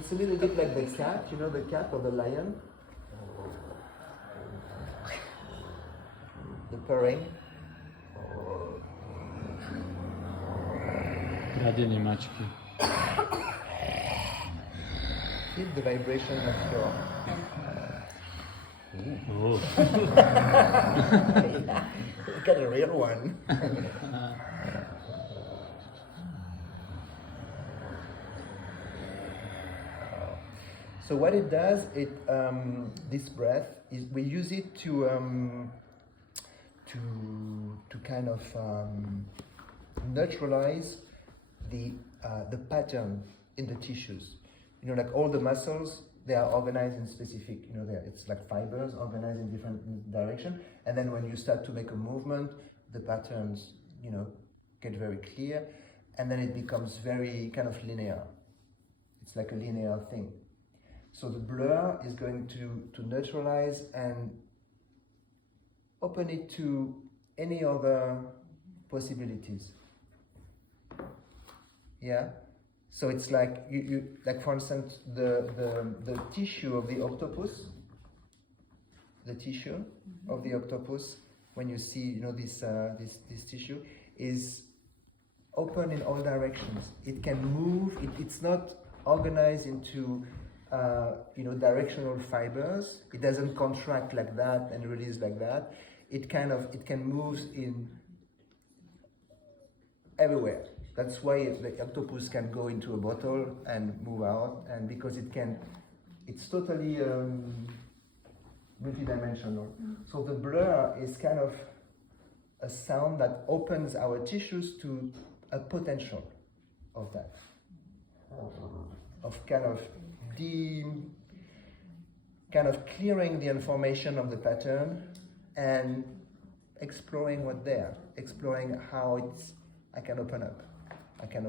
It's a little bit like the cat, you know, the cat or the lion. The purring. Kradenie mačky. Feel the vibration of your... Oh. Yeah, you got a real one. So what it does, this breath is we use it to kind of neutralize the pattern in the tissues. You know, like all the muscles, they are organized in specific. You know, it's like fibers organized in different direction. And then when you start to make a movement, the patterns, you know, get very clear, and then it becomes very kind of linear. It's like a linear thing. So the blur is going to neutralize and open it to any other possibilities. Yeah? So it's like, you like for instance, the tissue of the octopus, when you see, you know, this tissue is open in all directions. It can move, it's not organized into you know, directional fibers. It doesn't contract like that and release like that. It can move in everywhere. That's why the octopus can go into a bottle and move out, and because it's totally multidimensional. So the blur is kind of a sound that opens our tissues to a potential of that, of kind of clearing the information of the pattern and exploring what's there, exploring how I can open up, I can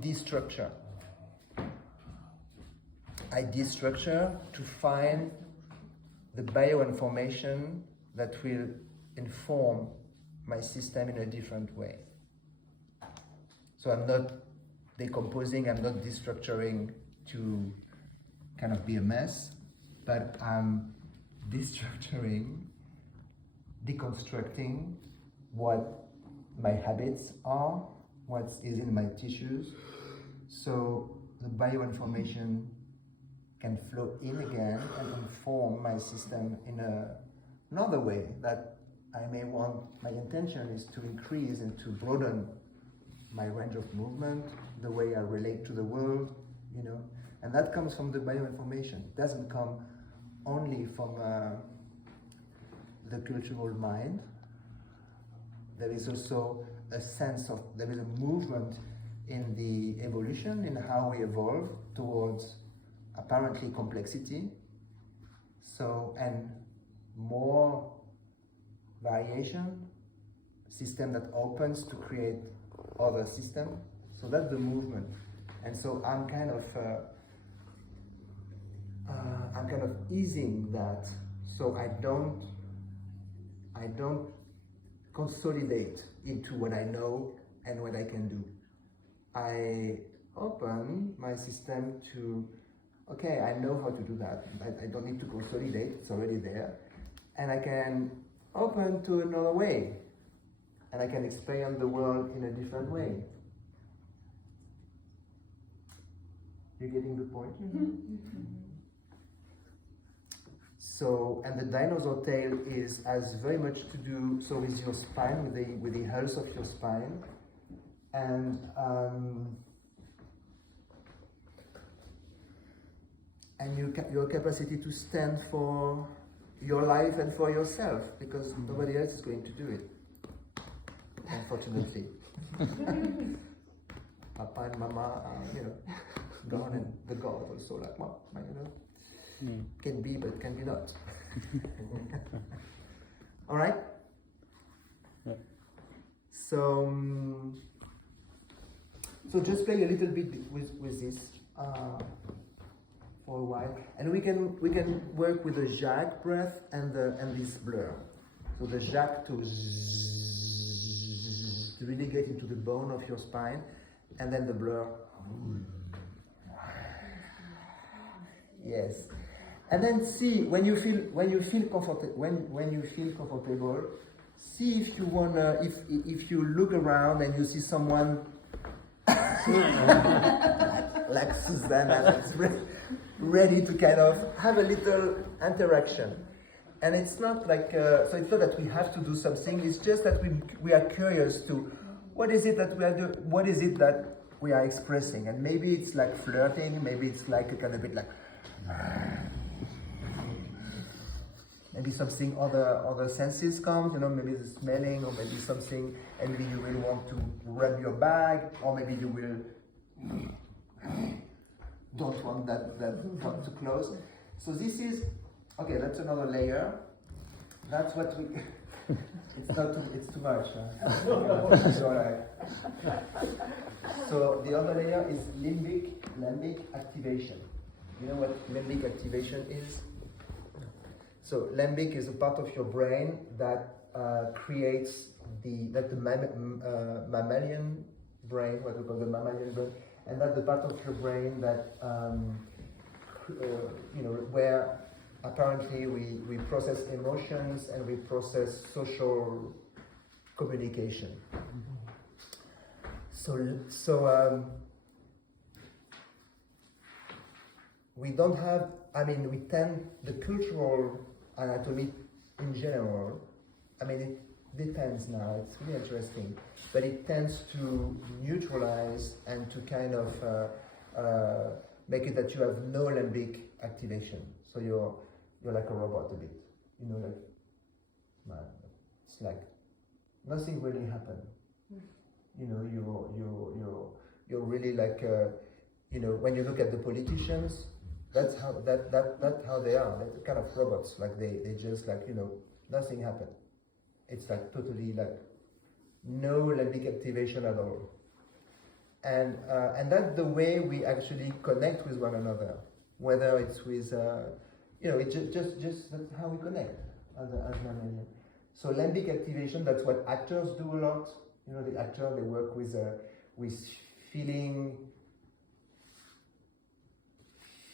destructure. I destructure to find the bioinformation that will inform my system in a different way. So I'm not decomposing, I'm not destructuring to kind of be a mess, but I'm destructuring, deconstructing what my habits are, what is in my tissues, so the bioinformation can flow in again and inform my system in another way that I may want. My intention is to increase and to broaden my range of movement, the way I relate to the world, you know, and that comes from the bioinformation. It doesn't come only from the cultural mind. There is also a sense of, there is a movement in the evolution, in how we evolve towards apparently complexity, so, and more variation, system that opens to create other system. So that's the movement. And so I'm kind of easing that, so I don't consolidate into what I know and what I can do. I open my system to, okay, I know how to do that. I don't need to consolidate, it's already there. And I can open to another way. And I can experience the world in a different way. You're getting the point? So, and the dinosaur tail has very much to do with your spine, with the health of your spine, and your capacity to stand for your life and for yourself, because nobody else is going to do it, unfortunately. Papa and Mama are, you know, gone, and the God also, like, well, you know. Can be, but can be not. All right. Yeah. So just play a little bit with this for a while, and we can work with the Jacques breath and this blur. So the Jacques to really get into the bone of your spine, and then the blur. Yes. And then see when you feel comfortable, see if you wanna if you look around and you see someone like Susanna that's ready to kind of have a little interaction. And it's not like so it's not that we have to do something, it's just that we are curious to what is it that we are doing, what is it that we are expressing. And maybe it's like flirting, maybe it's like a kind of bit like maybe something other senses comes, you know, maybe the smelling, or maybe something, and maybe you will want to rub your bag, or maybe you will don't want that come too close. So this is okay. That's another layer. That's what we. It's not too. It's too much. So the other layer is limbic activation. You know what limbic activation is? So limbic is a part of your brain that creates the mammalian brain, what we call the mammalian brain, and that's the part of your brain that you know, where apparently we process emotions and we process social communication. So we don't have. I mean, we tend the cultural anatomy in general. I mean, it depends now. It's really interesting, but it tends to neutralize and to kind of make it that you have no limbic activation. So you're like a robot a bit. You know, like man, it's like nothing really happened. You know, you're really like you know, when you look at the politicians. That's how how they are. They're kind of robots. Like they just like, you know, nothing happened. It's like totally like no limbic activation at all. And that's the way we actually connect with one another. Whether it's with you know, it's just that's how we connect as mammalian. So limbic activation. That's what actors do a lot. You know, the actor, they work with feeling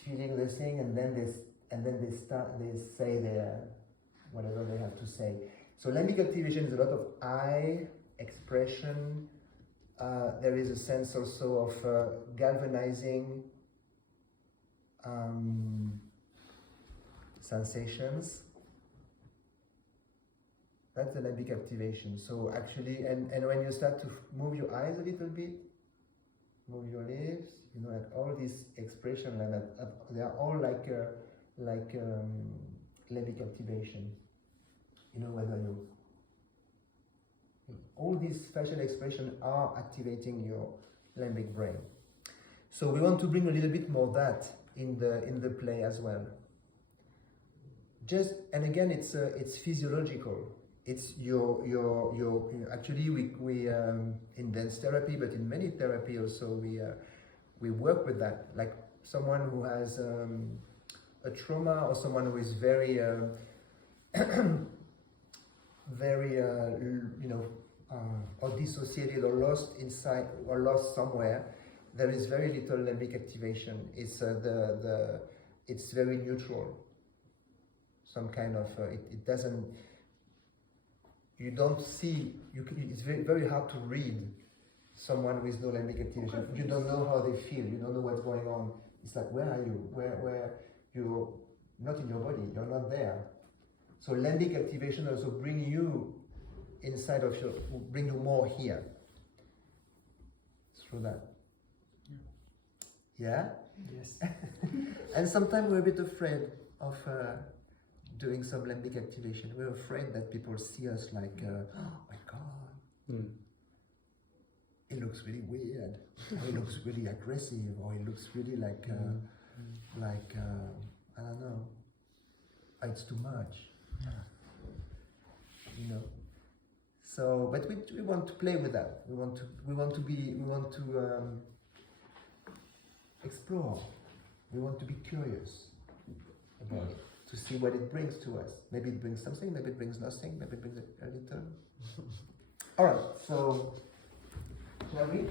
the thing, and then they say their whatever they have to say. So limbic activation is a lot of eye expression. There is a sense also of galvanizing sensations. That's the limbic activation. So actually, and when you start to move your eyes a little bit, move your lips, you know, like all these expressions like that, they are all like limbic activation. You know, whether all these facial expressions are activating your limbic brain. So we want to bring a little bit more of that in the play as well. And again, it's physiological. It's your actually we in dance therapy, but in many therapy also we work with that. Like someone who has a trauma, or someone who is very very you know, or dissociated or lost inside or lost somewhere. There is very little limbic activation. It's it's very neutral. Some kind of it doesn't. You don't see. It's very hard to read someone with no limbic activation. You don't know how they feel. You don't know what's going on. It's like, where are you? Where you're not in your body. You're not there. So limbic activation also bring you inside of bring you more here. Through that. Yeah? Yes. And sometimes we're a bit afraid of doing some limbic activation. We're afraid that people see us like, oh my God, it looks really weird, or it looks really aggressive, or it looks really like, I don't know, it's too much. You know. So, but we want to play with that. We want to explore. We want to be curious about it, to see what it brings to us. Maybe it brings something, maybe it brings nothing, maybe it brings a little. All right, so shall we?